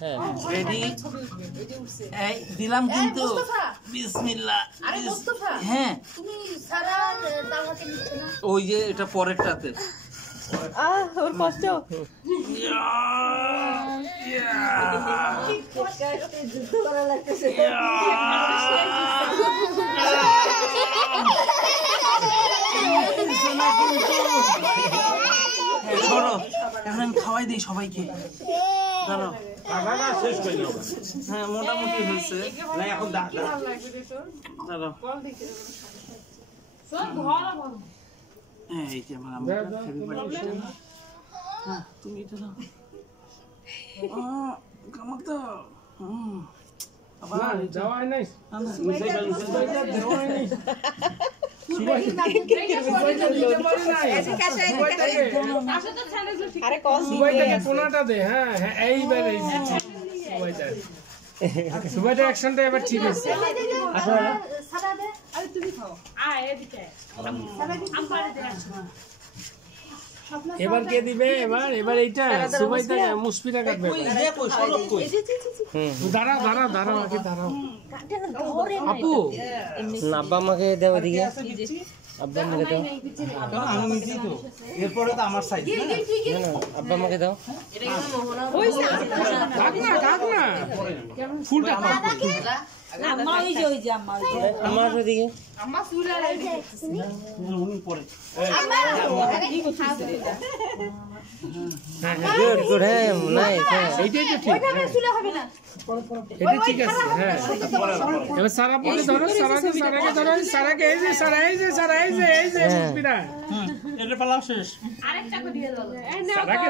হ্যাঁ রেডি এই দিলাম কিন্তু বিসমিল্লাহ আরে মুস্তাফা হ্যাঁ তুমি সারা দাওয়াতে নিচ্ছ না ওই যে এটা পরেরটাতে ওর কষ্ট যুদ্ধ করা লাগতেছে এখন আমি খাওয়াই দিই সবাইকে দাঁড়াও হ্যাঁ মোটামুটি হয়েছে দাঁড়াও এই যে আমার হ্যাঁ তুমি এটা দাও কামাক তো আবার যাওয়াই নাই কোনাটা দে হ্যাঁ হ্যাঁ এইবার সুবাইটা অ্যাকশনটা এবার ঠিক আছে এবার কে দিবে এবার এবার এইটা সুবাইটা মুসপিটা কাটবে দাঁড়াও দাঁড়াও দাঁড়াও আগে দাঁড়াও আপু আব্বা আমাকে দাও এদিকে আব্বা আমাকে দাও আমি নিজেই তো এরপরে তো আমার সাইজ না আব্বা আমাকে দাও কাক না ফুলটা আম্মা ওই যে আম্মা আমার ওদিকে আম্মা সুলা রেডি উনি পরে গুড গুড হ্যাঁ নাইস হ্যাঁ এইটাই তো ঠিক সুলা হবে না এটা ঠিক আছে হ্যাঁ এবার সারা পরে ধরো সারাকে ধরো সারাকে এই যে মুসপিটা এটা পালাও শেষ আরেকটা করে দিয়ে দাও সারাকে